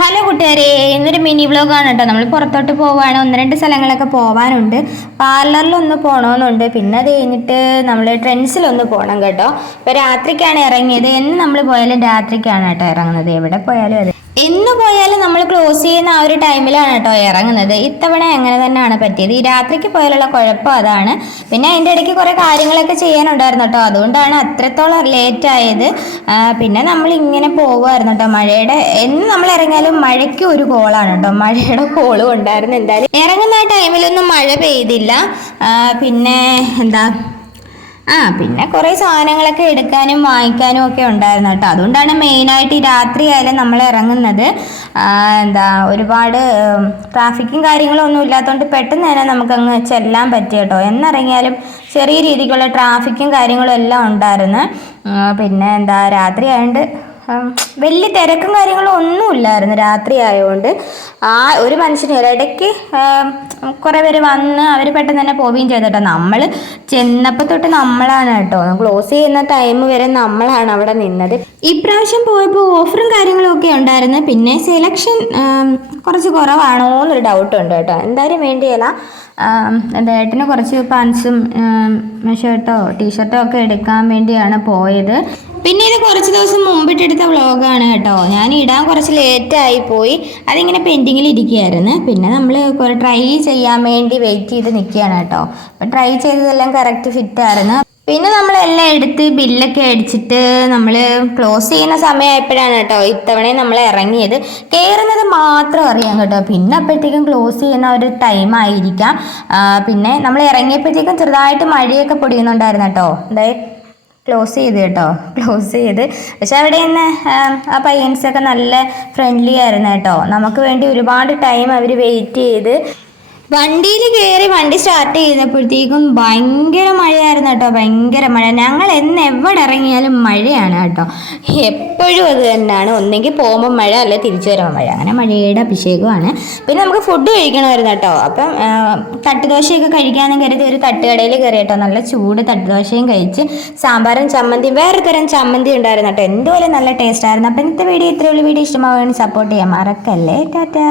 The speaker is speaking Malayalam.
ഹലോ കൂട്ടുകാരെ, ഇന്നൊരു മിനി വ്ലോഗാണ് കേട്ടോ. നമ്മൾ പുറത്തോട്ട് പോവാണ്, ഒന്ന് രണ്ട് സ്ഥലങ്ങളൊക്കെ പോകാനുണ്ട്. പാർലറിലൊന്ന് പോകണമെന്നുണ്ട്, പിന്നെ അത് കഴിഞ്ഞിട്ട് നമ്മൾ ട്രെൻഡ്സിലൊന്ന് പോകണം കേട്ടോ. ഇപ്പോൾ രാത്രിക്കാണ് ഇറങ്ങിയത്. എന്ന് നമ്മൾ പോയാലും രാത്രിക്കാണ് കേട്ടോ ഇറങ്ങുന്നത്. എവിടെ പോയാലും അതെ, എന്ന് പോയാലും നമ്മൾ ക്ലോസ് ചെയ്യുന്ന ആ ഒരു ടൈമിലാണ് കേട്ടോ ഇറങ്ങുന്നത്. ഇത്തവണ അങ്ങനെ തന്നെയാണ് പറ്റിയത്. ഈ രാത്രിക്ക് പോയാലുള്ള കുഴപ്പം അതാണ്. പിന്നെ അതിൻ്റെ ഇടയ്ക്ക് കുറേ കാര്യങ്ങളൊക്കെ ചെയ്യാനുണ്ടായിരുന്നു കേട്ടോ, അതുകൊണ്ടാണ് അത്രത്തോളം ലേറ്റ് ആയത്. പിന്നെ നമ്മൾ ഇങ്ങനെ പോകുമായിരുന്നു കേട്ടോ. എന്ന് നമ്മൾ ഇറങ്ങിയാലും മഴയ്ക്ക് ഒരു കോളാണ് കേട്ടോ, മഴയുടെ കോളും ഉണ്ടായിരുന്നു. എന്തായാലും ഇറങ്ങുന്ന ആ ടൈമിലൊന്നും മഴ പെയ്തില്ല. പിന്നെ എന്താ, പിന്നെ കുറേ സാധനങ്ങളൊക്കെ എടുക്കാനും വാങ്ങിക്കാനും ഒക്കെ ഉണ്ടായിരുന്നു കേട്ടോ. അതുകൊണ്ടാണ് മെയിനായിട്ട് ഈ രാത്രി ആയാലും നമ്മൾ ഇറങ്ങുന്നത്. ഒരുപാട് ട്രാഫിക്കും കാര്യങ്ങളും ഒന്നും ഇല്ലാത്തതുകൊണ്ട് പെട്ടെന്ന് തന്നെ നമുക്കങ്ങ് ചെല്ലാൻ പറ്റി കേട്ടോ. എന്നിറങ്ങിയാലും ചെറിയ രീതിക്കുള്ള ട്രാഫിക്കും കാര്യങ്ങളും എല്ലാം ഉണ്ടായിരുന്നു. പിന്നെ രാത്രി ആയതുകൊണ്ട് വലിയ തിരക്കും കാര്യങ്ങളും ഒന്നുമില്ലായിരുന്നു രാത്രി ആയതുകൊണ്ട്. ഒരു മനുഷ്യന് ഇടയ്ക്ക് കുറേ പേര് വന്ന് അവർ പെട്ടെന്ന് തന്നെ പോവുകയും ചെയ്തു കേട്ടോ. നമ്മൾ ചെന്നപ്പോൾ തൊട്ട് നമ്മളാണ് കേട്ടോ, ക്ലോസ് ചെയ്യുന്ന ടൈം വരെ നമ്മളാണ് അവിടെ നിന്നത്. ഇപ്രാവശ്യം പോയപ്പോൾ ഓഫറും കാര്യങ്ങളും ഒക്കെ ഉണ്ടായിരുന്നു. പിന്നെ സെലക്ഷൻ കുറച്ച് കുറവാണോ എന്നൊരു ഡൗട്ടുണ്ട് കേട്ടോ. എന്തായാലും വേണ്ടിയല്ല, ഏട്ടന് കുറച്ച് പാൻസും ഷർട്ടോ ടീഷർട്ടോ ഒക്കെ എടുക്കാൻ വേണ്ടിയാണ് പോയത്. പിന്നെ ഇത് കുറച്ച് ദിവസം മുമ്പിട്ടെടുത്ത വ്ളോഗാണ് കേട്ടോ. ഞാൻ ഇടാൻ കുറച്ച് ലേറ്റായി പോയി, അതിങ്ങനെ പെൻഡിങ്ങിൽ ഇരിക്കുകയായിരുന്നു. പിന്നെ നമ്മൾ കുറേ ട്രൈ ചെയ്യാൻ വേണ്ടി വെയിറ്റ് ചെയ്ത് നിൽക്കുകയാണ് കേട്ടോ. അപ്പോൾ ട്രൈ ചെയ്തതെല്ലാം കറക്റ്റ് ഫിറ്റായിരുന്നു. പിന്നെ നമ്മളെല്ലാം എടുത്ത് ബില്ലൊക്കെ അടിച്ചിട്ട് നമ്മൾ ക്ലോസ് ചെയ്യുന്ന സമയമായപ്പോഴാണ് കേട്ടോ ഇത്തവണ നമ്മൾ ഇറങ്ങിയത്. കയറുന്നത് മാത്രം അറിയാം കേട്ടോ, പിന്നെ അപ്പോഴത്തേക്കും ക്ലോസ് ചെയ്യുന്ന ഒരു ടൈം ആയിരിക്കാം. പിന്നെ നമ്മൾ ഇറങ്ങിയപ്പോഴത്തേക്കും ചെറുതായിട്ട് മഴയൊക്കെ പൊടിയുന്നുണ്ടായിരുന്നു കേട്ടോ. ക്ലോസ് ചെയ്ത് പക്ഷെ അവിടെ നിന്ന് ആ പയ്യൻസൊക്കെ നല്ല ഫ്രണ്ട്ലി ആയിരുന്നു കേട്ടോ. നമുക്ക് വേണ്ടി ഒരുപാട് ടൈം അവർ വെയിറ്റ് ചെയ്ത് വണ്ടിയിൽ കയറി വണ്ടി സ്റ്റാർട്ട് ചെയ്തപ്പോഴത്തേക്കും ഭയങ്കര മഴയായിരുന്നു കേട്ടോ, ഭയങ്കര മഴ. ഞങ്ങൾ എവിടെ ഇറങ്ങിയാലും മഴയാണ് കേട്ടോ, എപ്പോഴും അത് തന്നെയാണ്. ഒന്നെങ്കിൽ പോകുമ്പോൾ മഴ, അല്ലെ തിരിച്ചു വരുമ്പോൾ മഴ, അങ്ങനെ മഴയുടെ അഭിഷേകമാണ്. പിന്നെ നമുക്ക് ഫുഡ് കഴിക്കണമായിരുന്നു കേട്ടോ. അപ്പം തട്ടുദോശയൊക്കെ കഴിക്കാമെന്ന് കരുതി ഒരു തട്ടുകടയിൽ കയറി കേട്ടോ. നല്ല ചൂട് തട്ടുദോശയും കഴിച്ച് സാമ്പാറും ചമ്മന്തിയും വേറെ തരം ചമ്മന്തി ഉണ്ടായിരുന്നു കേട്ടോ. എന്തുപോലെ നല്ല ടേസ്റ്റ് ആയിരുന്നു. അപ്പം ഇന്നത്തെ വീഡിയോ ഇത്രയുള്ള വീഡിയോ ഇഷ്ടമാവുകയാണെങ്കിൽ സപ്പോർട്ട് ചെയ്യാം മറക്കല്ലേ. ടാറ്റാ.